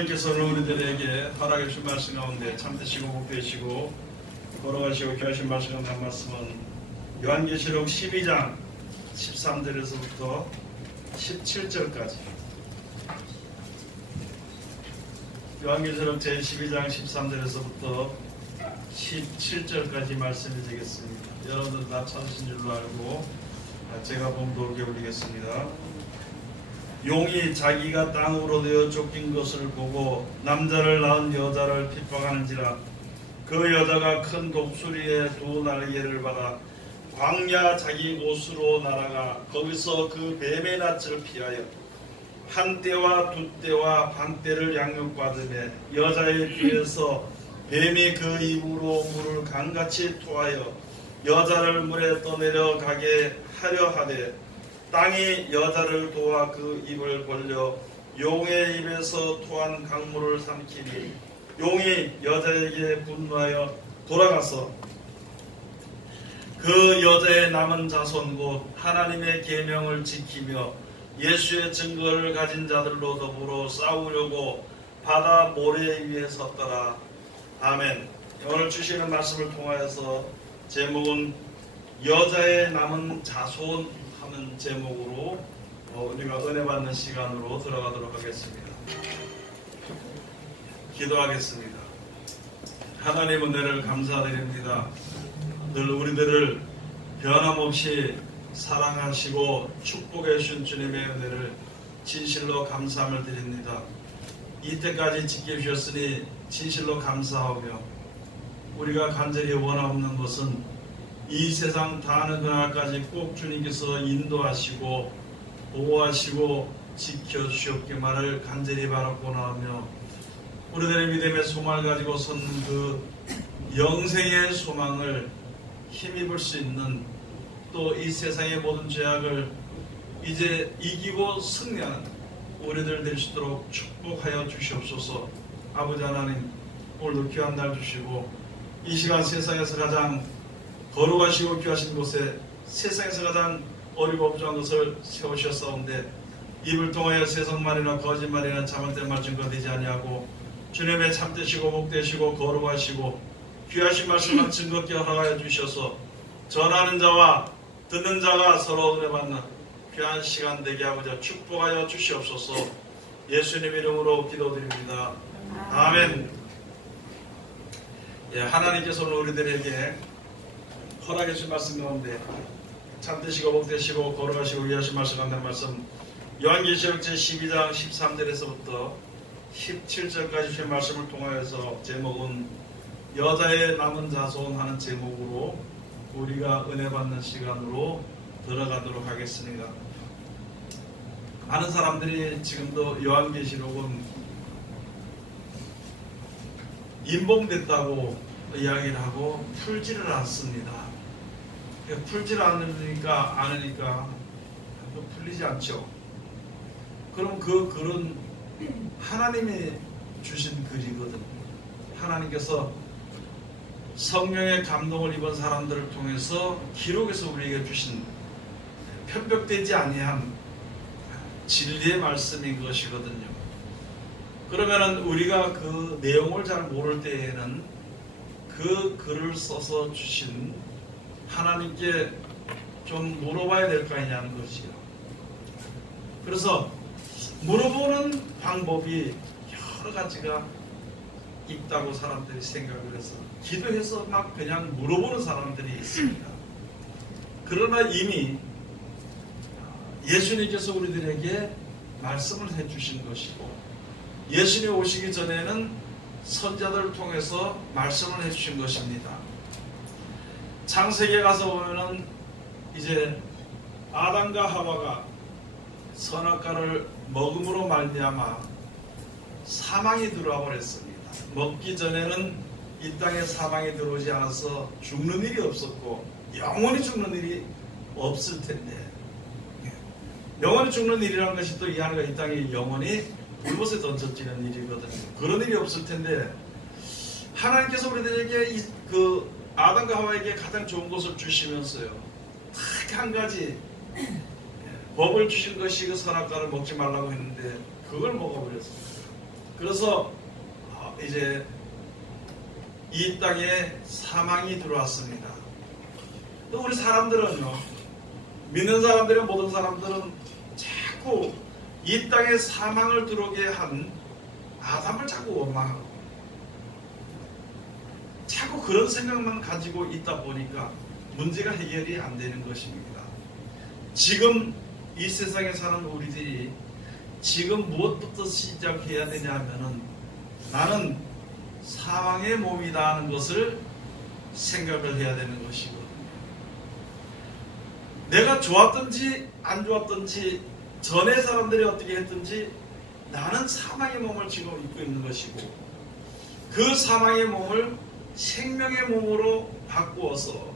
하나님께서는 우리들에게 허락해 주신 말씀 가운데 참되시고 복되시고 걸어가시고 귀하신 말씀 가운데 한 말씀은 요한계시록 12장 13절에서부터 17절까지 요한계시록 제12장 13절에서부터 17절까지 말씀이 되겠습니다. 여러분들 다 찾으신 줄로 알고 제가 봉독해 올리겠습니다. 용이 자기가 땅으로 되어 쫓긴 것을 보고 남자를 낳은 여자를 핍박하는지라 그 여자가 큰 독수리의 두 날개를 받아 광야 자기 곳으로 날아가 거기서 그 뱀의 낯을 피하여 한 떼와 두 떼와 반 떼를 양육받으며 여자의 뒤에서 뱀이 그 입으로 물을 강같이 토하여 여자를 물에 떠내려가게 하려 하되 땅이 여자를 도와 그 입을 벌려 용의 입에서 토한 강물을 삼키니 용이 여자에게 분노하여 돌아가서 그 여자의 남은 자손 곧 하나님의 계명을 지키며 예수의 증거를 가진 자들로 더불어 싸우려고 바다 모래 위에 섰더라. 아멘. 오늘 주시는 말씀을 통하여서 제목은 여자의 남은 자손 하는 제목으로 우리가 은혜 받는 시간으로 들어가도록 하겠습니다. 기도하겠습니다. 하나님 은혜를 감사드립니다. 늘 우리들을 변함없이 사랑하시고 축복해 주신 주님의 은혜를 진실로 감사함을 드립니다. 이때까지 지켜주셨으니 진실로 감사하며 우리가 간절히 원하옵는 것은 이 세상 다하는 그날까지 꼭 주님께서 인도하시고 보호하시고 지켜주시옵기만을 간절히 바라고 나오며 우리들의 믿음의 소망을 가지고 선 그 영생의 소망을 힘입을 수 있는 또 이 세상의 모든 죄악을 이제 이기고 승리하는 우리들 될 수 있도록 축복하여 주시옵소서. 아버지 하나님, 오늘도 귀한 날 주시고 이 시간 세상에서 가장 거룩하시고 귀하신 곳에 세상에서 가장 어리고 없주한 것을 세우셨사온데 입을 통하여 세상말이나 거짓말이나 잘못된 말 증거되지 아니하고 주님의 참되시고 복되시고 거룩하시고 귀하신 말씀만 증거케 허락하여 주셔서 전하는 자와 듣는 자가 서로 은혜 받는 귀한 시간 되게 아버지 축복하여 주시옵소서. 예수님 이름으로 기도드립니다. 아멘. 예, 하나님께서 우리들에게 허락해 주신 말씀 가운데 참되시고 복되시고 거룩하시고 위하신 말씀 가운데 말씀 요한계시록 제12장 13절에서부터 17절까지 주신 말씀을 통하여서 제목은 여자의 남은 자손 하는 제목으로 우리가 은혜 받는 시간으로 들어가도록 하겠습니다. 많은 사람들이 지금도 요한계시록은 인봉됐다고 이야기를 하고 풀지를 않습니다. 풀지를 않으니까 풀리지 않죠. 그럼 그 글은 하나님이 주신 글이거든요. 하나님께서 성령의 감동을 입은 사람들을 통해서 기록해서 우리에게 주신 편벽되지 아니한 진리의 말씀인 것이거든요. 그러면은 우리가 그 내용을 잘 모를 때에는 그 글을 써서 주신 하나님께 좀 물어봐야 될 거 아니냐는 것이요. 그래서 물어보는 방법이 여러 가지가 있다고 사람들이 생각을 해서 기도해서 막 그냥 물어보는 사람들이 있습니다. 그러나 이미 예수님께서 우리들에게 말씀을 해주신 것이고 예수님 오시기 전에는 선자들을 통해서 말씀을 해주신 것입니다. 창세기에 가서 보면은 이제 아담과 하와가 선악과를 먹음으로 말미암아 사망이 들어와 버렸습니다. 먹기 전에는 이 땅에 사망이 들어오지 않아서 죽는 일이 없었고 영원히 죽는 일이 없을 텐데 영원히 죽는 일이라는 것이 또 이 하나가 이 땅에 영원히 불못에 던져지는 일이거든요. 그런 일이 없을 텐데 하나님께서 우리들에게 그 아담과 하와에게 가장 좋은 것을 주시면서요 딱 한 가지 법을 주신 것이 그 선악과를 먹지 말라고 했는데 그걸 먹어버렸습니다. 그래서 이제 이 땅에 사망이 들어왔습니다. 또 우리 사람들은요, 믿는 사람들의 모든 사람들은 자꾸 이 땅에 사망을 들어오게 한 아담을 자꾸 원망하고 자꾸 그런 생각만 가지고 있다 보니까 문제가 해결이 안 되는 것입니다. 지금 이 세상에 사는 우리들이 지금 무엇부터 시작해야 되냐 하면은 나는 사망의 몸이다 하는 것을 생각을 해야 되는 것이거든요. 내가 좋았든지 안 좋았든지 전에 사람들이 어떻게 했든지 나는 사망의 몸을 지금 입고 있는 것이고 그 사망의 몸을 생명의 몸으로 바꾸어서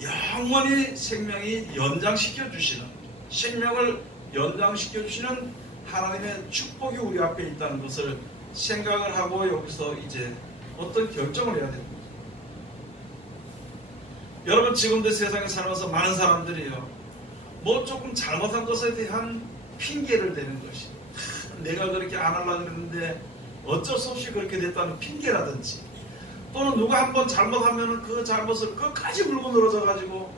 영원히 생명이 연장시켜 주시는, 생명을 연장시켜 주시는 하나님의 축복이 우리 앞에 있다는 것을 생각을 하고 여기서 이제 어떤 결정을 해야 됩니다. 여러분, 지금도 세상에 살면서 많은 사람들이요, 뭐 조금 잘못한 것에 대한 핑계를 대는 것이, 내가 그렇게 안 하려고 그랬는데 어쩔 수 없이 그렇게 됐다는 핑계라든지, 또는 누가 한번 잘못하면 그 잘못을 끝까지 물고 늘어져 가지고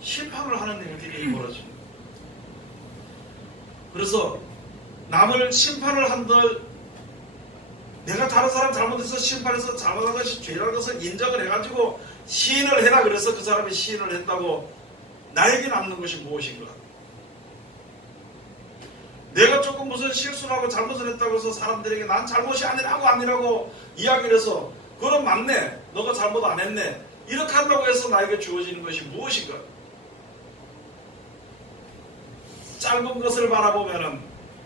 심판을 하는 일들이 벌어집니다. 그래서 남을 심판을 한들 내가 다른 사람 잘못해서 심판해서 잘못한 것이 죄라는 것을 인정을 해가지고 시인을 해라 그래서 그 사람이 시인을 했다고 나에게 남는 것이 무엇인가? 내가 조금 무슨 실수를 하고 잘못을 했다고 해서 사람들에게 난 잘못이 아니라고 이야기를 해서 그럼 맞네, 너가 잘못 안 했네, 이렇게 한다고 해서 나에게 주어지는 것이 무엇인가? 짧은 것을 바라보면은,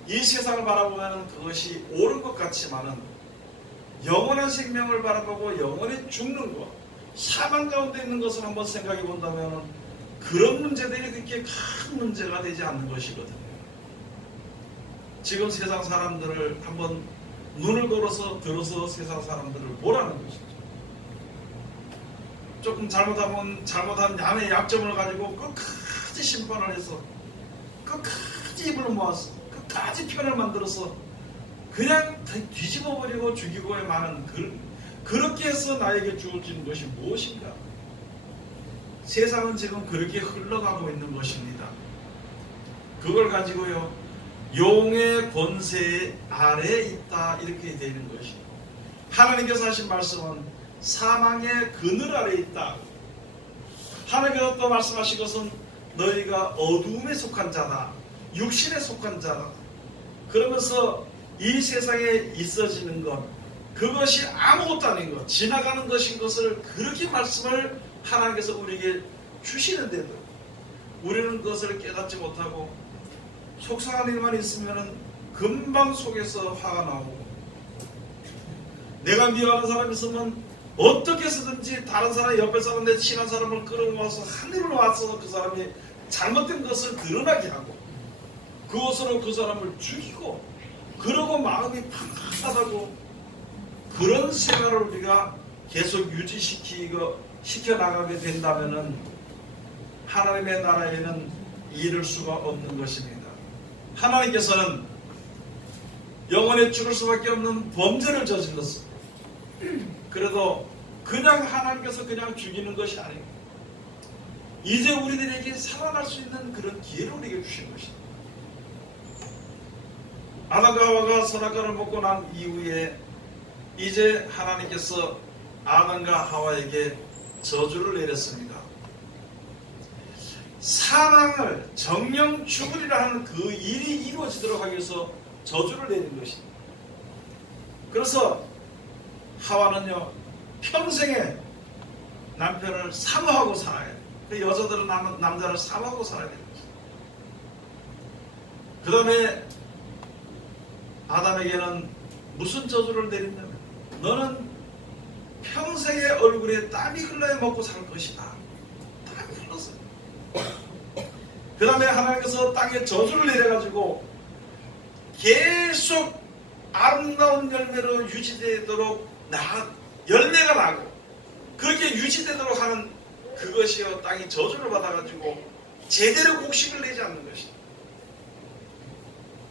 이 세상을 바라보면은 그것이 옳은 것 같지만은 영원한 생명을 바라보고 영원히 죽는 것, 사망 가운데 있는 것을 한번 생각해 본다면 그런 문제들이 그렇게 큰 문제가 되지 않는 것이거든요. 지금 세상 사람들을 한번 눈을 들어서 세상 사람들을 보라는 것이죠. 조금 잘못하면 잘못한 양의 약점을 가지고 끝까지 심판을 해서 끝까지 입을 모아서 끝까지 편을 만들어서 그냥 뒤집어버리고 죽이고에 많은 그렇게 해서 나에게 주어지는 것이 무엇인가? 세상은 지금 그렇게 흘러가고 있는 것입니다. 그걸 가지고요, 용의 권세 아래에 있다 이렇게 되는 것이, 하나님께서 하신 말씀은 사망의 그늘 아래에 있다. 하나님께서 또 말씀하신 것은 너희가 어두움에 속한 자다, 육신에 속한 자다. 그러면서 이 세상에 있어지는 것, 그것이 아무것도 아닌 것, 지나가는 것인 것을 그렇게 말씀을 하나님께서 우리에게 주시는데도 우리는 그것을 깨닫지 못하고 속상한 일만 있으면 금방 속에서 화가 나오고, 내가 미워하는 사람이 있으면 어떻게 해서든지 다른 사람, 옆에 사람, 내 친한 사람을 끌어모아서 하늘로 와서 그 사람이 잘못된 것을 드러나게 하고 그것으로 그 사람을 죽이고, 그러고 마음이 팍팍하다고 그런 생활을 우리가 계속 시켜 나가게 된다면은 하나님의 나라에는 이를 수가 없는 것입니다. 하나님께서는 영원히 죽을 수밖에 없는 범죄를 저질렀어. 그래도 그냥 하나님께서 그냥 죽이는 것이 아니고 이제 우리들에게 살아날 수 있는 그런 기회를 우리에게 주신 것입니다. 아담과 하와가 선악과를 먹고 난 이후에 이제 하나님께서 아담과 하와에게 저주를 내렸습니다. 사망을, 정령 죽으리라 하는 그 일이 이루어지도록 하기 위해서 저주를 내린 것입니다. 그래서 하와는요, 평생에 남편을 사모하고 살아야 돼요. 그 여자들은 남자를 사모하고 살아야 되는 것입니다. 그 다음에 아담에게는 무슨 저주를 내린다면, 너는 평생의 얼굴에 땀이 흘러야 먹고 살 것이다. 땀이 흘렀어요. 그 다음에 하나님께서 땅에 저주를 내려가지고 계속 아름다운 열매로 유지되도록 열매가 나고 그렇게 유지되도록 하는 그것이요, 땅이 저주를 받아가지고 제대로 곡식을 내지 않는 것이죠.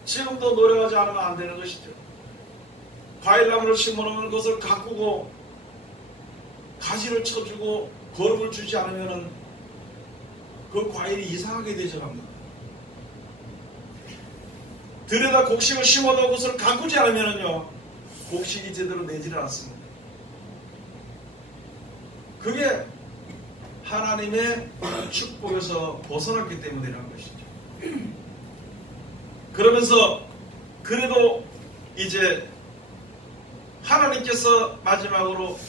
지금도 노력하지 않으면 안 되는 것이죠. 과일나무를 심어놓으면 그것을 가꾸고 가지를 쳐주고 거름을 주지 않으면 그 과일이 이상하게 되져갑니다. 들여다 곡식을 심어도 그것을 가꾸지 않으면요 곡식이 제대로 내지를 않습니다. 그게 하나님의 축복에서 벗어났기 때문이라는 것이죠. 그러면서 그래도 이제 하나님께서 마지막으로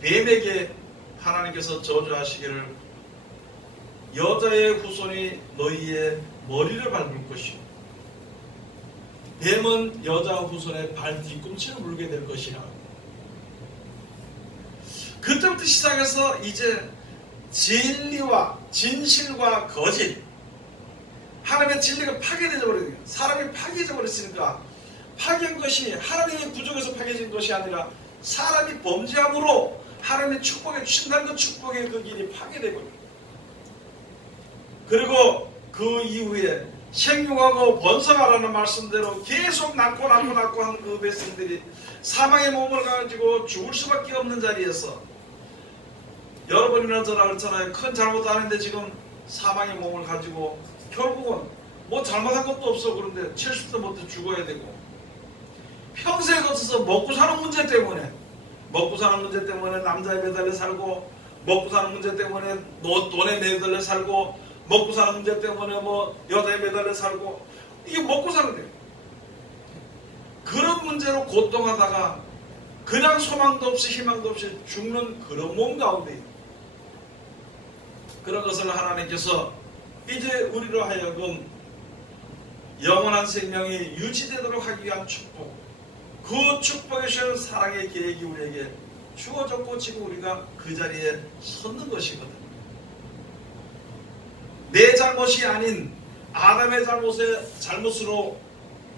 뱀에게 하나님께서 저주하시기를 여자의 후손이 너희의 머리를 밟을 것이요 뱀은 여자 후손의 발 뒤꿈치를 물게 될 것이라. 그때부터 시작해서 이제 진리와 진실과 거짓, 하나님의 진리가 파괴되어 버리는 거예요. 사람이 파괴되어 버렸으니까 파괴한 것이 하나님의 구속에서 파괴된 것이 아니라 사람이 범죄함으로 하나님의 축복에 주신다는 그 축복의 그 길이 파괴되고, 그리고 그 이후에 생육하고 번성하라는 말씀대로 계속 낳고 한 그 백성들이 사망의 몸을 가지고 죽을 수밖에 없는 자리에서, 여러분이나 저나 그렇잖아요. 큰 잘못 안 했는데 지금 사망의 몸을 가지고 결국은 뭐 잘못한 것도 없어. 그런데 70도 못해 죽어야 되고, 평생에 거쳐서 먹고 사는 문제 때문에 남자에 매달려 살고, 먹고 사는 문제 때문에 돈에 매달려 살고, 먹고 사는 문제 때문에 뭐 여자에 매달려 살고, 이게 먹고 사는 거예요. 그런 문제로 고통하다가 그냥 소망도 없이 희망도 없이 죽는 그런 몸 가운데, 그런 것을 하나님께서 이제 우리로 하여금 영원한 생명이 유지되도록 하기 위한 축복, 그 축복에 주시는 사랑의 계획이 우리에게 주어졌고 지금 우리가 그 자리에 섰는 것이거든. 내 잘못이 아닌 아담의 잘못으로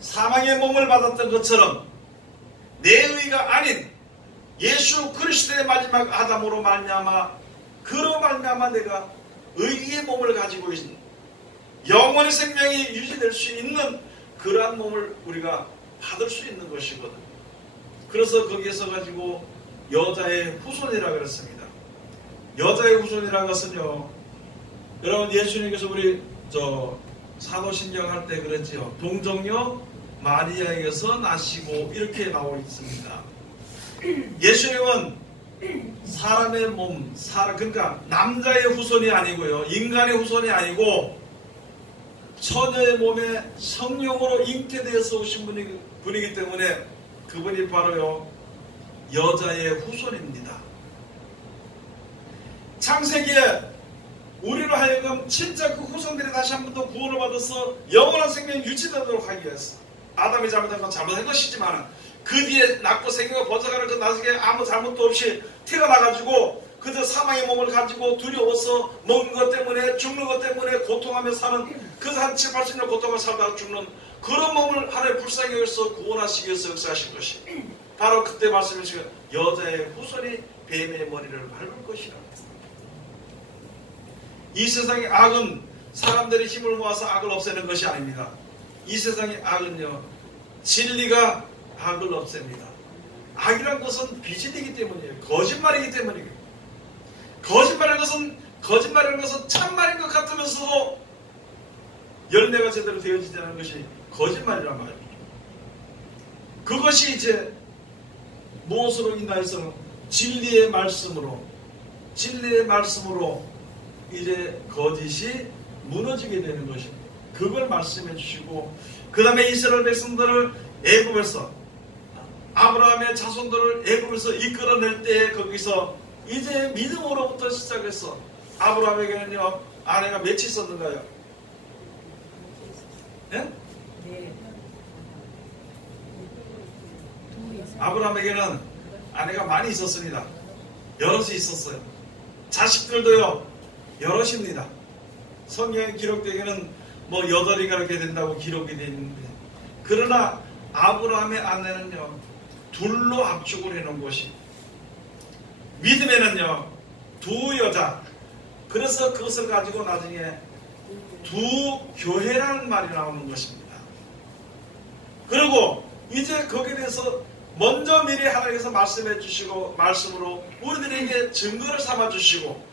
사망의 몸을 받았던 것처럼 내 의가 아닌 예수 그리스도의 마지막 아담으로 말미암아, 그로 말미암아 내가 의의 몸을 가지고 있는, 영원의 생명이 유지될 수 있는 그러한 몸을 우리가 받을 수 있는 것이거든. 그래서 거기에서 가지고 여자의 후손이라 그랬습니다. 여자의 후손이라는 것은요, 여러분 예수님께서 우리 사도신경 할 때 그랬지요. 동정녀 마리아에게서 나시고 이렇게 나오고 있습니다. 예수님은 사람의 몸, 그러니까 남자의 후손이 아니고요, 인간의 후손이 아니고 처녀의 몸에 성령으로 잉태되어서 오신 분이기 때문에 그분이 바로요 여자의 후손입니다. 창세기에 우리로 하여금 진짜 그 후손들이 다시 한 번 더 구원을 받아서 영원한 생명이 유지되도록 하기 위해서, 아담이 잘못한 건 잘못한 것이지만 그 뒤에 낳고 생명을 번져가는 그 나중에 아무 잘못도 없이 태어나가지고 그저 사망의 몸을 가지고 두려워서 먹는 것 때문에 죽는 것 때문에 고통하며 사는, 그저 한 7, 80년 고통을 살다가 죽는 그런 몸을 하나님 불쌍히 여기서 구원하시기 위해서 역사하신 것이 바로 그때 말씀하신 여자의 후손이 뱀의 머리를 밟을 것이라. 이 세상의 악은 사람들이 힘을 모아서 악을 없애는 것이 아닙니다. 이 세상의 악은요 진리가 악을 없앱니다. 악이란 것은 비진이기 때문이에요. 거짓말이기 때문이에요. 거짓말이라는 것은 참말인 것 같으면서도 열매가 제대로 되어지지 않는 것이 거짓말이란 말이죠. 그것이 이제 무엇으로 인하여서는 진리의 말씀으로 이제 거짓이 무너지게 되는 것입니다. 그걸 말씀해 주시고, 그 다음에 이스라엘 백성들을 애굽에서, 아브라함의 자손들을 애굽에서 이끌어낼 때 거기서 이제 믿음으로부터 시작해서, 아브라함에게는요 아내가 몇이 있었는가요? 네? 아브라함에게는 아내가 많이 있었습니다. 여럿이 있었어요. 자식들도요 여럿입니다. 성경에 기록되기는 뭐 8이가 그렇게 된다고 기록이 되어 있는데, 그러나 아브라함의 아내는요 둘로 압축을 해놓은 것이, 믿음에는요 2 여자, 그래서 그것을 가지고 나중에 2 교회라는 말이 나오는 것입니다. 그리고 이제 거기에 대해서 먼저 미리 하나님께서 말씀해 주시고 말씀으로 우리들에게 증거를 삼아 주시고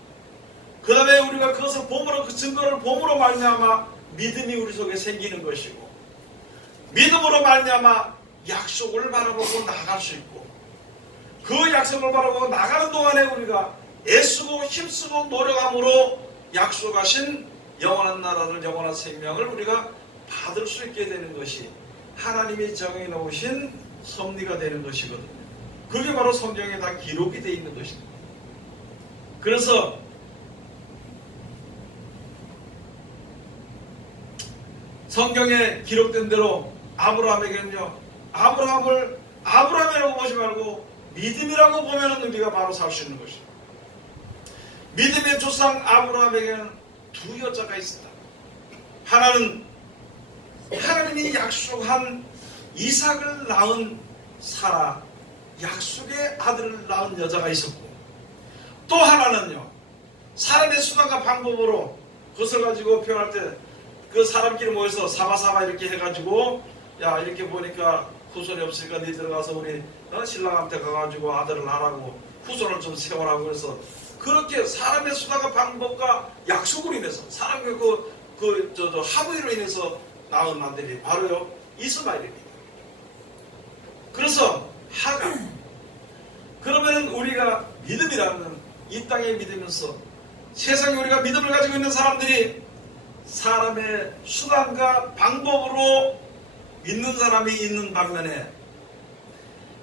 그 다음에 우리가 그것을 봄으로 그 증거를 봄으로 말미암아 믿음이 우리 속에 생기는 것이고 믿음으로 말미암아 약속을 바라보고 나아갈 수 있고 그 약속을 바라보고 나가는 동안에 우리가 애쓰고 힘쓰고 노력함으로 약속하신 영원한 나라를 영원한 생명을 우리가 받을 수 있게 되는 것이 하나님이 정해 놓으신 섭리가 되는 것이거든요. 그게 바로 성경에 다 기록이 되어 있는 것입니다. 그래서 성경에 기록된 대로 아브라함에게는요, 아브라함이라고 보지 말고 믿음이라고 보면 우리가 바로 살 수 있는 것입니다. 믿음의 조상 아브라함에게는 두 여자가 있었다. 하나는 하나님이 약속한 이삭을 낳은 사라, 약속의 아들을 낳은 여자가 있었고, 또 하나는요, 사람의 수단과 방법으로 그것을 가지고 표현할 때 그 사람끼리 모여서 사바사바 이렇게 해가지고, 야, 이렇게 보니까 후손이 없으니까 네 들어가서 우리 신랑한테 가가지고 아들을 낳으라고 후손을 좀 세우라고 그래서 그렇게 사람의 수단과 방법과 약속으로 인해서 사람의 합의로 인해서 낳은 아들이 바로요 이스마엘입니다. 그래서 하가, 그러면은 우리가 믿음이라는 이 땅에 믿으면서 세상에 우리가 믿음을 가지고 있는 사람들이 사람의 수단과 방법으로 믿는 사람이 있는 반면에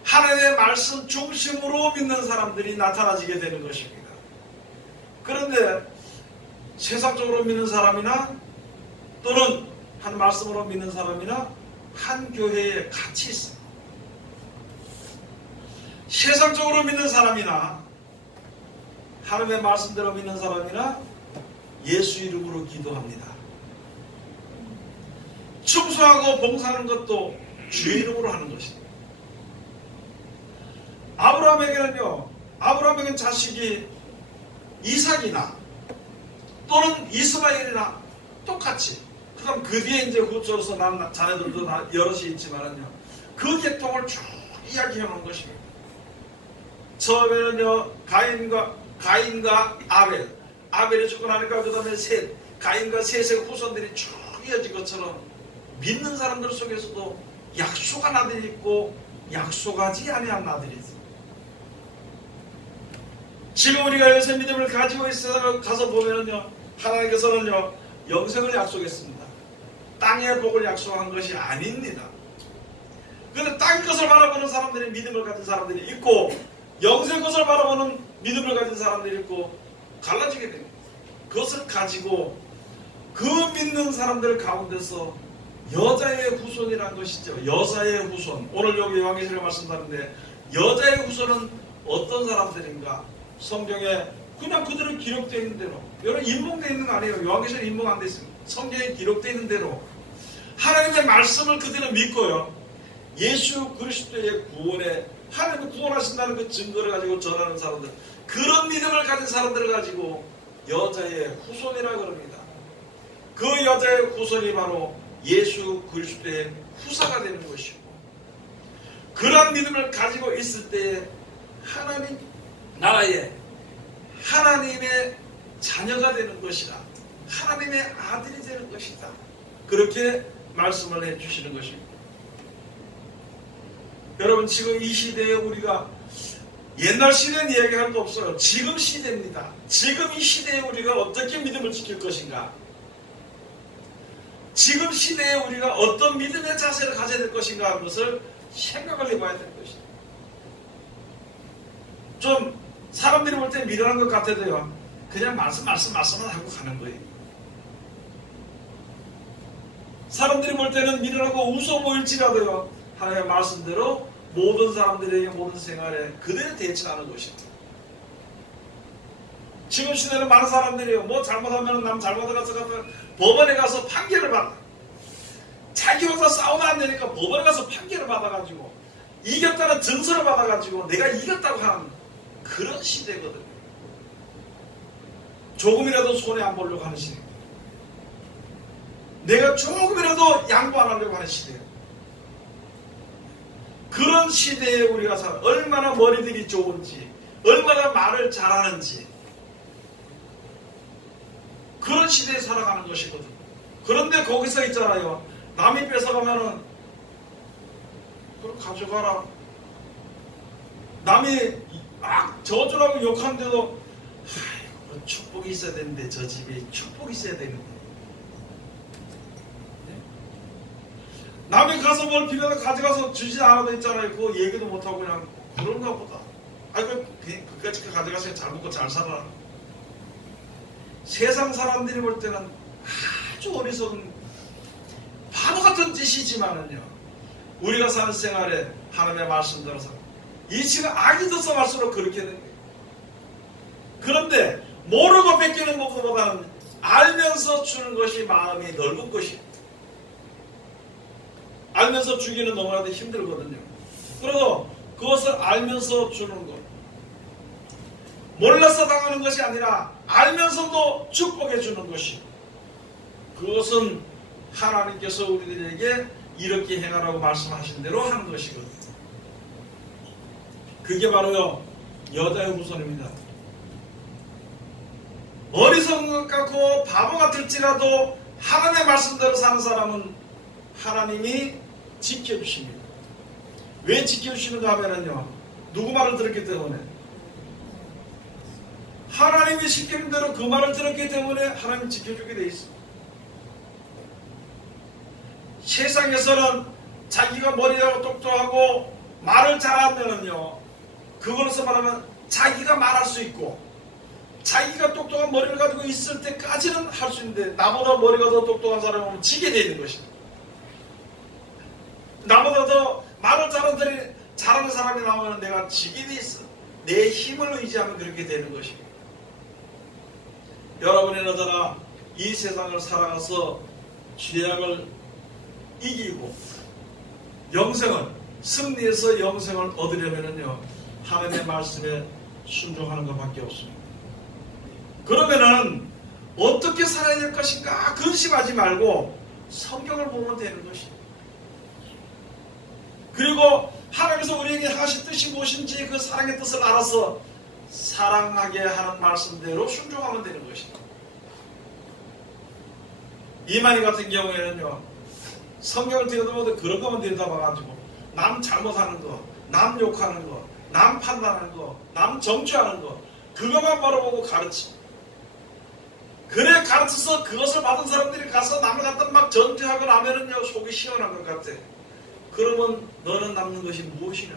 하나님의 말씀 중심으로 믿는 사람들이 나타나지게 되는 것입니다. 그런데 세상적으로 믿는 사람이나 또는 한 말씀으로 믿는 사람이나 한 교회에 같이 있습니다. 세상적으로 믿는 사람이나 하나님의 말씀대로 믿는 사람이나 예수 이름으로 기도합니다. 충성하고 봉사하는 것도 주의 이름으로 하는 것입니다. 아브라함에게는 자식이 이삭이나 또는 이스마엘이나 똑같이, 그 다음 그 뒤에 이제 후처로서 난 자네들도 여럿이 있지만은요, 그 계통을 쭉 이야기해 놓은 것입니다. 처음에는요, 가인과 아벨이 죽고 나니까 그 다음에 셋, 가인과 셋의 후손들이 쭉 이어진 것처럼 믿는 사람들 속에서도 약속한 아들이 있고 약속하지 아니한 아들이 있습니다. 지금 우리가 여기서 믿음을 가지고 있어 가서 보면은요, 하나님께서는요 영생을 약속했습니다. 땅의 복을 약속한 것이 아닙니다. 그런데 땅 것을 바라보는 사람들이 믿음을 가진 사람들이 있고 영생 것을 바라보는 믿음을 가진 사람들이 있고 갈라지게 됩니다. 그것을 가지고 그 믿는 사람들 가운데서 여자의 후손이라는 것이죠. 여자의 후손. 오늘 여기 요한계시록에 말씀하는데 여자의 후손은 어떤 사람들인가? 성경에 그냥 그대로 기록되어 있는 대로, 여러분 인봉되어 있는 거 아니에요. 요한계시록에 인봉 안 되어 있습니다. 성경에 기록되어 있는 대로 하나님의 말씀을 그대로 믿고요, 예수 그리스도의 구원에 하나님이 구원하신다는 그 증거를 가지고 전하는 사람들, 그런 믿음을 가진 사람들을 가지고 여자의 후손이라고 그럽니다. 그 여자의 후손이 바로 예수 그리스도의 후사가 되는 것이고, 그러한 믿음을 가지고 있을 때에 하나님 나라에 하나님의 자녀가 되는 것이다, 하나님의 아들이 되는 것이다, 그렇게 말씀을 해주시는 것입니다. 여러분, 지금 이 시대에 우리가 옛날 시대는 이야기할 거 없어요. 지금 시대입니다. 지금 이 시대에 우리가 어떻게 믿음을 지킬 것인가, 지금 시대에 우리가 어떤 믿음의 자세를 가져야 될 것인가 하는 것을 생각을 해봐야 될 것이다. 좀 사람들이 볼 때 미련한 것 같아도요, 그냥 말씀만 하고 가는 거예요. 사람들이 볼 때는 미련하고 웃어 보일지라도요, 하나님의 말씀대로 모든 사람들에게 모든 생활에 그대로 대처하는 것입니다. 지금 시대는 많은 사람들이요, 뭐 잘못하면 남 잘못해서 법원에 가서 판결을 받아. 자기 혼자 싸우다 안 되니까 법원에 가서 판결을 받아가지고 이겼다는 증서를 받아가지고 내가 이겼다고 하는 그런 시대거든요. 조금이라도 손해 안 보려고 하는 시대입니다. 내가 조금이라도 양보 안 하려고 하는 시대예요. 그런 시대에 우리가 살아. 얼마나 머리들이 좋은지, 얼마나 말을 잘하는지, 그런 시대에 살아가는 것이거든. 그런데 거기서 있잖아요. 남이 뺏어가면은 그럼 가져가라. 남이 저주라고 욕하는데도 아이고, 축복이 있어야 되는데, 저 집에 축복이 있어야 되는데. 남이 가서 뭘 빌려서 가져가서 주지 않아도 있잖아요. 그거 얘기도 못하고 그냥 그런가 보다. 아이고, 그까짓 거 가져가서 잘 먹고 잘 살아라. 세상 사람들이 볼 때는 아주 어리석은 바보 같은 짓이지만은요, 우리가 사는 생활에 하나님의 말씀대로서 이 지금 악이 더 써갈수록 그렇게 되는 거예요. 그런데 모르고 뺏기는 것보다는 알면서 주는 것이 마음이 넓은 것이에요. 알면서 주기는 너무나도 힘들거든요. 그래도 그것을 알면서 주는 것, 몰라서 당하는 것이 아니라 알면서도 축복해 주는 것이, 그것은 하나님께서 우리들에게 이렇게 행하라고 말씀하신 대로 하는 것이거든요. 그게 바로요, 여자의 후손입니다. 어리석은 것 같고 바보 같을지라도 하나님의 말씀대로 사는 사람은 하나님이 지켜주십니다. 왜 지켜주시는가 하면요, 누구 말을 들었기 때문에, 하나님이 시키는 대로 그 말을 들었기 때문에 하나님이 지켜주게 돼 있습니다. 세상에서는 자기가 머리가 똑똑하고 말을 잘하면은요, 그걸로서 말하면 자기가 말할 수 있고 자기가 똑똑한 머리를 가지고 있을 때까지는 할 수 있는데, 나보다 머리가 더 똑똑한 사람은 지게 되는 것입니다. 나보다 더 말을 잘하는 사람이 나오면 내가 지게 돼 있어. 내 힘을 의지하면 그렇게 되는 것입니다. 여러분이나 저나 이 세상을 살아가서 죄악을 이기고 영생을, 승리해서 영생을 얻으려면요, 하나님의 말씀에 순종하는 것밖에 없습니다. 그러면은 어떻게 살아야 될 것인가 근심하지 말고 성경을 보면 되는 것입니다. 그리고 하나님께서 우리에게 하신 뜻이 무엇인지 그 사랑의 뜻을 알아서 사랑하게 하는 말씀대로 순종하면 되는 것입니다. 이만희 같은 경우에는요, 성경을 들여다보면 그런 것만 들여다봐가지고 남 잘못하는 거, 남 욕하는 거, 남 판단하는 거, 남 정죄하는 거, 그것만 바라보고 가르치. 그래 가르쳐서 그것을 받은 사람들이 가서 남을 갖다 막 정죄하고 나면은요, 속이 시원한 것 같아. 그러면 너는 남는 것이 무엇이냐?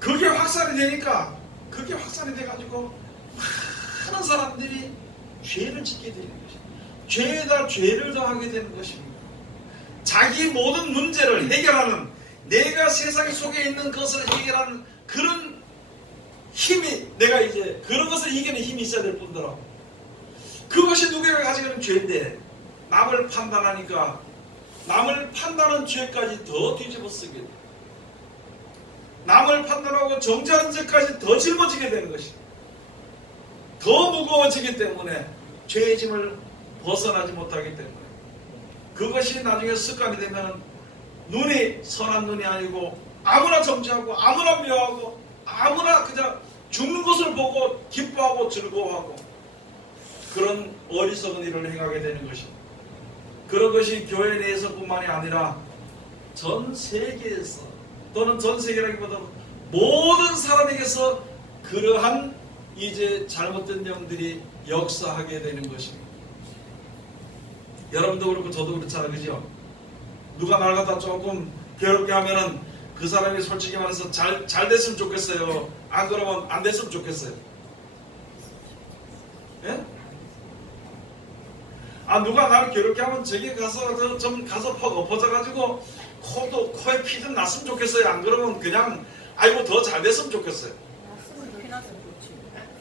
그게 확산이 되니까, 그게 확산이 돼가지고 많은 사람들이 죄를 짓게 되는 것입니다. 죄에다 죄를 더하게 되는 것입니다. 자기 모든 문제를 해결하는, 내가 세상 속에 있는 것을 해결하는 그런 힘이, 내가 이제 그런 것을 이기는 힘이 있어야 될 뿐더러, 그것이 누구에게 가지고 있는 죄인데, 남을 판단하니까 남을 판단하는 죄까지 더 뒤집어 쓰게 돼. 남을 판단하고 정죄하는 죄까지 더 짊어지게 되는 것입니다. 더 무거워지기 때문에 죄의 짐을 벗어나지 못하기 때문에, 그것이 나중에 습관이 되면 눈이 선한 눈이 아니고 아무나 정죄하고 아무나 미워하고 아무나 그냥 죽는 것을 보고 기뻐하고 즐거워하고, 그런 어리석은 일을 행하게 되는 것입니다. 그런 것이 교회 내에서뿐만이 아니라 전 세계에서, 또는 전 세계라기보다 모든 사람에게서 그러한 이제 잘못된 영들이 역사하게 되는 것입니다. 여러분도 그렇고 저도 그렇잖아요, 그죠? 누가 날 갖다 조금 괴롭게 하면은 그 사람이 솔직히 말해서 잘 됐으면 좋겠어요? 안 그러면 안 됐으면 좋겠어요? 예? 누가 나를 괴롭게 하면 저기 가서 좀 가서 퍽 엎어져가지고 코에 피 좀 났으면 좋겠어요? 안 그러면 그냥 아이고 더 잘 됐으면 좋겠어요?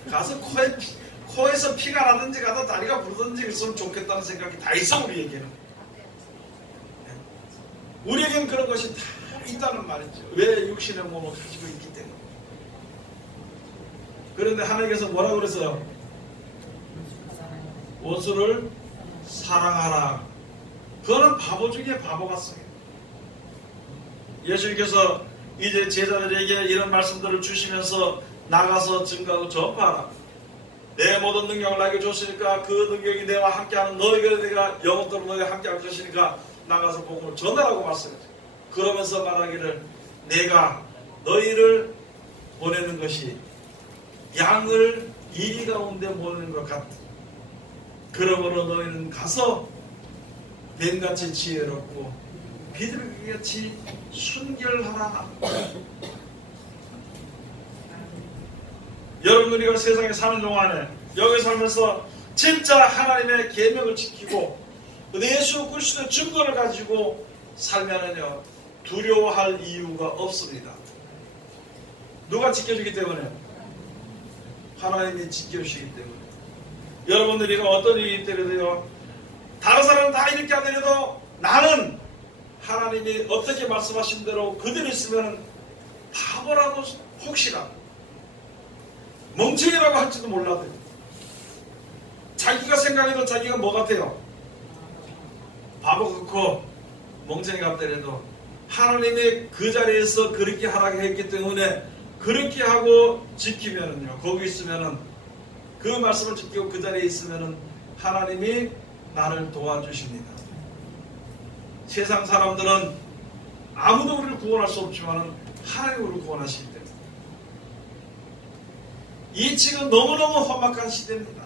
가서 코에서 피가 나든지 가서 다리가 부르든지 그랬으면 좋겠다는 생각이 다 있어, 우리에게는. 우리에게는 그런 것이 다 있다는 말이죠. 왜? 육신의 몸을 가지고 있기 때문에. 그런데 하나님께서 뭐라고 그랬어요? 원수를 사랑하라. 그거는 바보 중에 바보 같습니다. 예수님께서 이제 제자들에게 이런 말씀들을 주시면서 나가서 증거하고 전파하라. 내 모든 능력을 나에게 줬으니까 그 능력이 내와 함께하는 너에게 내가 영원토록 너에게 함께할 것이니까 나가서 복음을 전하라고 말씀했죠. 그러면서 말하기를 내가 너희를 보내는 것이 양을 이리 가운데 보내는 것 같다. 그러므로 너희는 가서 뱀같이 지혜롭고 비둘기같이 순결하라. 여러분 우리가 세상에 사는 동안에 여기 살면서 진짜 하나님의 계명을 지키고 예수 그리스도의 증거를 가지고 살면은요 두려워할 이유가 없습니다. 누가 지켜주기 때문에? 하나님이 지켜주시기 때문에. 여러분들이 어떤 일이 있더라도요 다른 사람은 다 이렇게 하더라도 나는 하나님이 어떻게 말씀하신 대로 그대로 있으면 바보라도 혹시나 멍청이라고 할지도 몰라도 자기가 생각해도 자기가 뭐 같아요? 바보 같고 멍청이 같더라도 하나님이 그 자리에서 그렇게 하라고 했기 때문에 그렇게 하고 지키면은요 거기 있으면은 그 말씀을 지키고 그 자리에 있으면은 하나님이 나를 도와주십니다. 세상 사람들은 아무도 우리를 구원할 수 없지만 하나님이 우리를 구원하시기 때문에 이 지금 너무너무 험악한 시대입니다.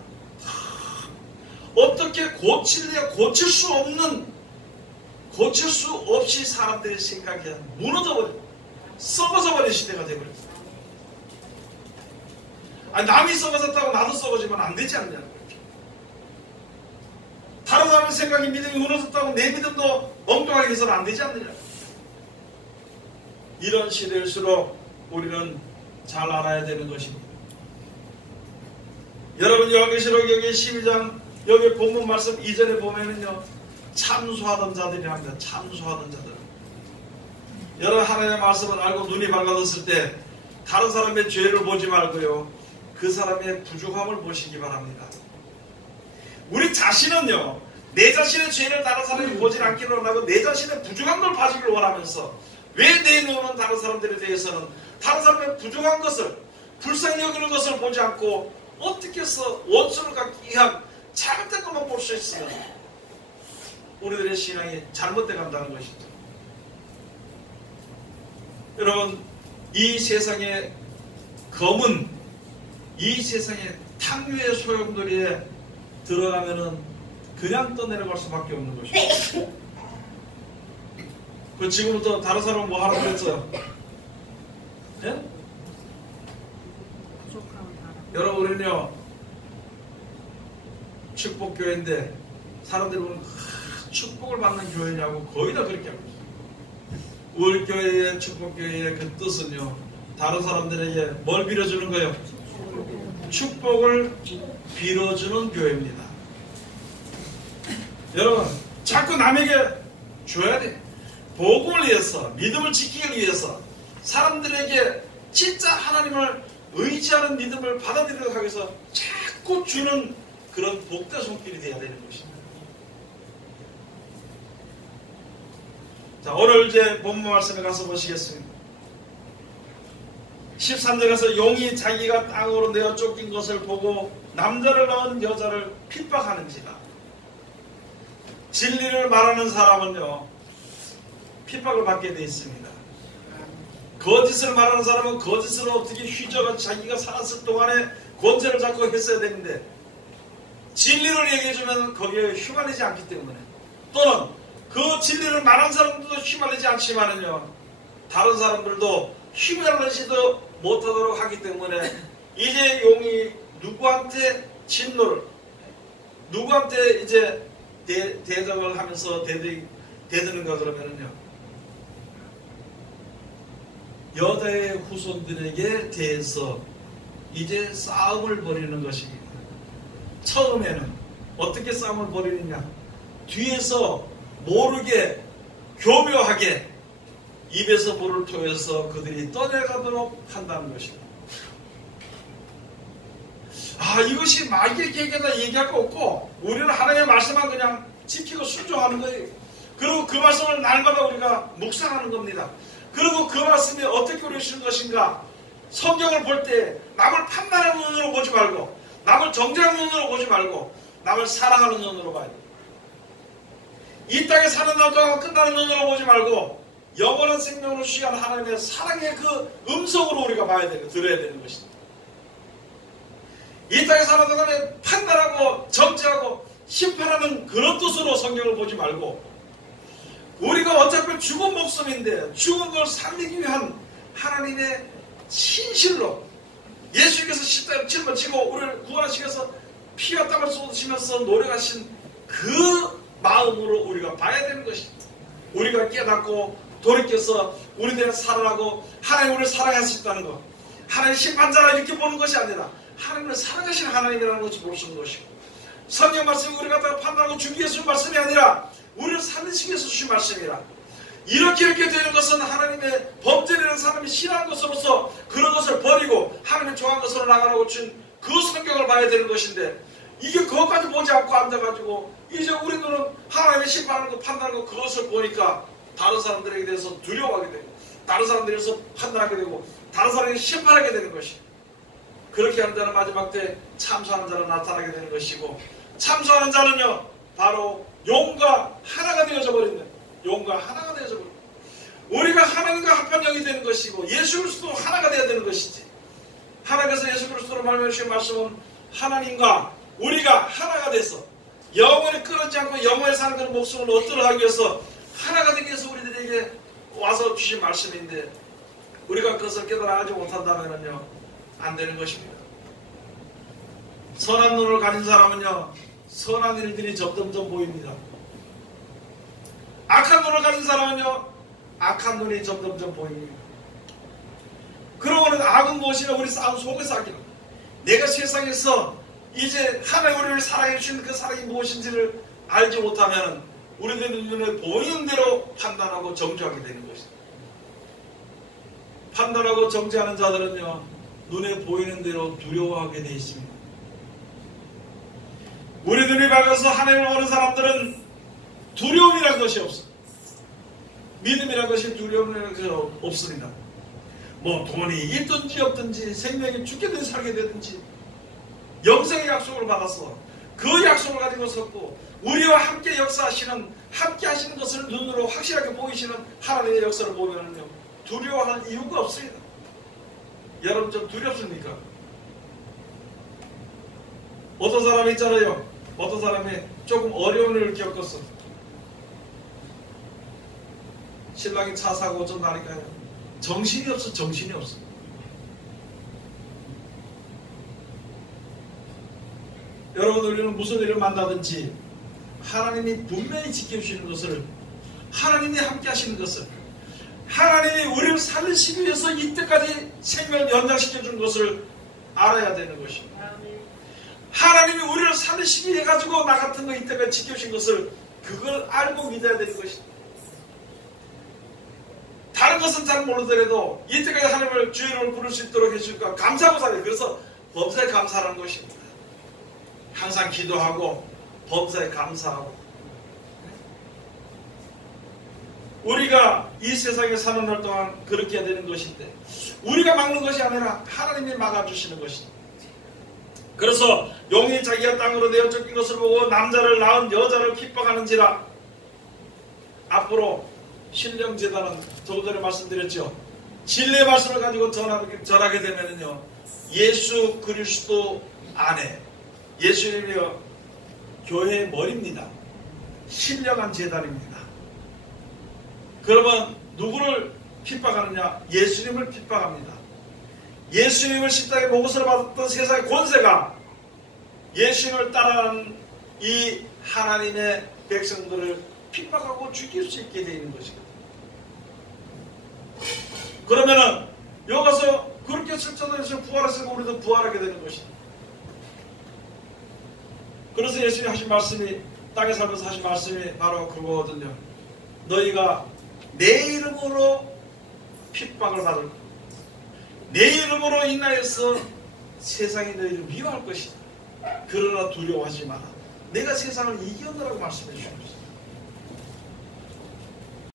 어떻게 고칠 수 없이 사람들의 생각이 무너져버리고 썩어져 버린 시대가 되어버렸어요. 남이 썩어졌다고 나도 썩어지면 안 되지 않냐는 거죠. 다른 사람의 생각이 믿음이 무너졌다고 내 믿음도 엉뚱하게 해서는 안 되지 않느냐. 이런 시대일수록 우리는 잘 알아야 되는 것입니다. 여러분 요한계시록 여기 12장 여기 본문 말씀 이전에 보면은요 참소하던 자들이랍니다. 참소하던 자들. 여러분 하나님의 말씀을 알고 눈이 밝아졌을 때 다른 사람의 죄를 보지 말고요 그 사람의 부족함을 보시기 바랍니다. 우리 자신은요 내 자신의 죄를 다른 사람이 보지 않기를 원하고 내 자신의 부족한 걸 봐주기를 원하면서 왜 내 눈은 다른 사람들에 대해서는 다른 사람의 부족한 것을 불쌍히 여기는 것을 보지 않고 어떻게 해서 원수를 갖기 위한 잘못된 것만 볼 수 있으면 우리들의 신앙이 잘못돼 간다는 것이죠. 여러분 이 세상의 검은 이 세상의 탕류의 소용돌이에 들어가면은 그냥 떠내려갈 수밖에 없는 것이죠. 그 지금부터 다른 사람은 뭐 하라고 그랬어요? 예? 여러분 우리는요 축복교회인데 사람들이 보면 축복을 받는 교회냐고 거의 다 그렇게 하고 있어요. 우월교회의 축복교회의 그 뜻은요 다른 사람들에게 뭘 빌어주는 거예요? 축복을 빌어주는 교회입니다. 여러분 자꾸 남에게 줘야 돼. 복음을 위해서 믿음을 지키기 위해서 사람들에게 진짜 하나님을 의지하는 믿음을 받아들이도록 하기 위해서 자꾸 주는 그런 복된 손길이 되어야 되는 것입니다. 자 오늘 이제 본문 말씀에 가서 보시겠습니다. 13절에서 용이 자기가 땅으로 내어 쫓긴 것을 보고 남자를 낳은 여자를 핍박하는지라. 진리를 말하는 사람은요 핍박을 받게 되어 있습니다. 거짓을 말하는 사람은 거짓을 어떻게 휘저어 자기가 살았을 동안에 권세를 잡고 했어야 되는데 진리를 얘기해주면 거기에 휘말리지 않기 때문에 또는 그 진리를 말한 사람들도 휘말리지 않지만은요 다른 사람들도 휘말리지도 못하도록 하기 때문에 이제 용이 누구한테 진노를 누구한테 이제 대적을 하면서 대드는가 그러면은요 여자의 후손들에게 대해서 이제 싸움을 벌이는 것입니다. 처음에는 어떻게 싸움을 벌이느냐 뒤에서 모르게 교묘하게 입에서 물을 토해서 그들이 떠내가도록 한다는 것입니다. 이것이 마귀의 계획에다 얘기할 거 없고 우리는 하나님의 말씀만 그냥 지키고 순종하는 거예요. 그리고 그 말씀을 날마다 우리가 묵상하는 겁니다. 그리고 그 말씀이 어떻게 우리에게 주는 것인가? 성경을 볼 때 남을 판단하는 눈으로 보지 말고, 남을 정죄하는 눈으로 보지 말고, 남을 사랑하는 눈으로 봐야 돼. 이 땅에 사는 날 동안 끝나는 눈으로 보지 말고 영원한 생명으로 취한 하나님의 사랑의 그 음성으로 우리가 봐야 되고 들어야 되는 것이다. 이 땅에 사는 동안에 판단하고 정죄하고 심판하는 그런 뜻으로 성경을 보지 말고, 우리가 어차피 죽은 목숨인데 죽은 걸 살리기 위한 하나님의 신실로 예수님께서 십자가에 짊어지고 우리를 구원하시기 위해서 피와 땀을 쏟으시면서 노력하신 그 마음으로 우리가 봐야 되는 것입니다. 우리가 깨닫고 돌이켜서 우리들은 살아나고 하나님 우리를 사랑하셨다는 것, 하나님 심판자라 이렇게 보는 것이 아니라 하나님을 사랑하시는 하나님이라는 것을 볼 수 있는 것이고, 성경 말씀이 우리가 다 판단하고 주기 위해서 주신 말씀이 아니라 우리를 살리시기 위해서 주신 말씀이라. 이렇게 되는 것은 하나님의 범죄라는 사람이 싫어하는 것으로서 그런 것을 버리고 하나님의 좋아하는 것으로 나가라고 준 그 성경을 봐야 되는 것인데, 이게 그것까지 보지 않고 앉아가지고 이제 우리는 하나님의 심판하는 거 판단하는 거 그것을 보니까 다른 사람들에게 대해서 두려워하게 되고, 다른 사람들에 대해서 판단하게 되고, 다른 사람에게 심판하게 되는 것이, 그렇게 하는 자는 마지막 때 참소하는 자로 나타나게 되는 것이고, 참소하는 자는요 바로 용과 하나가 되어져 버린다. 용과 하나가 되어져 버린다. 우리가 하나님과 합한 영이 되는 것이고 예수 그리스도 하나가 되어야 되는 것이지. 하나님께서 예수 그리스도로 말미암아 주신 말씀은 하나님과 우리가 하나가 돼서 영원히 끊어지지 않고 영원히 사는 그런 목숨을 얻도록 하기 위해서 하나가 되기 위해서 우리들에게 와서 주신 말씀인데, 우리가 그것을 깨달아 알지 못한다면요 안 되는 것입니다. 선한 눈을 가진 사람은요 선한 일들이 점점점 보입니다. 악한 눈을 가진 사람은요 악한 눈이 점점점 보입니다. 그러고는 악은 무엇이냐? 우리 싸움 속에서 하기는, 내가 세상에서 이제 하나님 우리를 사랑해 주시는 그 사랑이 무엇인지를 알지 못하면 우리들 눈에 보이는 대로 판단하고 정죄하게 되는 것입니다. 판단하고 정죄하는 자들은요 눈에 보이는 대로 두려워하게 되어 있습니다. 우리 눈이 밝아서 하나님을 보는 사람들은 두려움이라는 것이 없어. 믿음이라는 것이 두려움이라는 것이 없습니다. 뭐 돈이 있든지 없든지, 생명이 죽게든 살게 되든지 영생의 약속을 받아서 그 약속을 가지고 섰고 우리와 함께 역사하시는, 함께 하시는 것을 눈으로 확실하게 보이시는 하나님의 역사를 보면요 두려워할 이유가 없습니다. 여러분 좀 두렵습니까? 어떤 사람이 있잖아요. 어떤 사람이 조금 어려운 일을 겪었어. 신랑이 차 사고 어쩐다니까요. 정신이 없어. 정신이 없어. 여러분, 우리는 무슨 일을 만나든지 하나님이 분명히 지켜주시는 것을, 하나님이 함께 하시는 것을, 하나님이 우리를 살리시기 위해서 이때까지 생명을 연장시켜준 것을 알아야 되는 것입니다. 하나님이 우리를 살리시기 위해 가지고 나 같은 거 이때까지 지켜주신 것을, 그걸 알고 믿어야 되는 것입니다. 다른 것은 잘 모르더라도 이때까지 하나님을 주의 이름을 부를 수 있도록 해주니까 감사하고 살아요. 그래서 범사에 감사하는 것입니다. 항상 기도하고 범사에 감사하고, 우리가 이 세상에 사는 날 동안 그렇게 해야 되는 것인데 우리가 막는 것이 아니라 하나님이 막아주시는 것입니다. 그래서 용이 자기가 땅으로 내어 쫓긴 것을 보고 남자를 낳은 여자를 핍박하는지라. 앞으로 신령제단은 조금 전에 말씀드렸죠. 진리의 말씀을 가지고 전하게 되면요 예수 그리스도 안에, 예수님이요 교회의 머리입니다. 신령한 제단입니다. 그러면 누구를 핍박하느냐? 예수님을 핍박합니다. 예수님을 십자가에 못을 받았던 세상의 권세가 예수님을 따라가는 이 하나님의 백성들을 핍박하고 죽일 수 있게 되어 있는 것입니다. 그러면은 여기 가서 그렇게 실천해서 부활했으면 우리도 부활하게 되는 것입니다. 그래서 예수님이 하신 말씀이, 땅에 살면서 하신 말씀이 바로 그거거든요. 너희가 내 이름으로 핍박을 받을 것, 내 이름으로 인하여서 세상이 너희를 미워할 것이다. 그러나 두려워하지 마라. 내가 세상을 이겼노라고 말씀해 주셨습니다.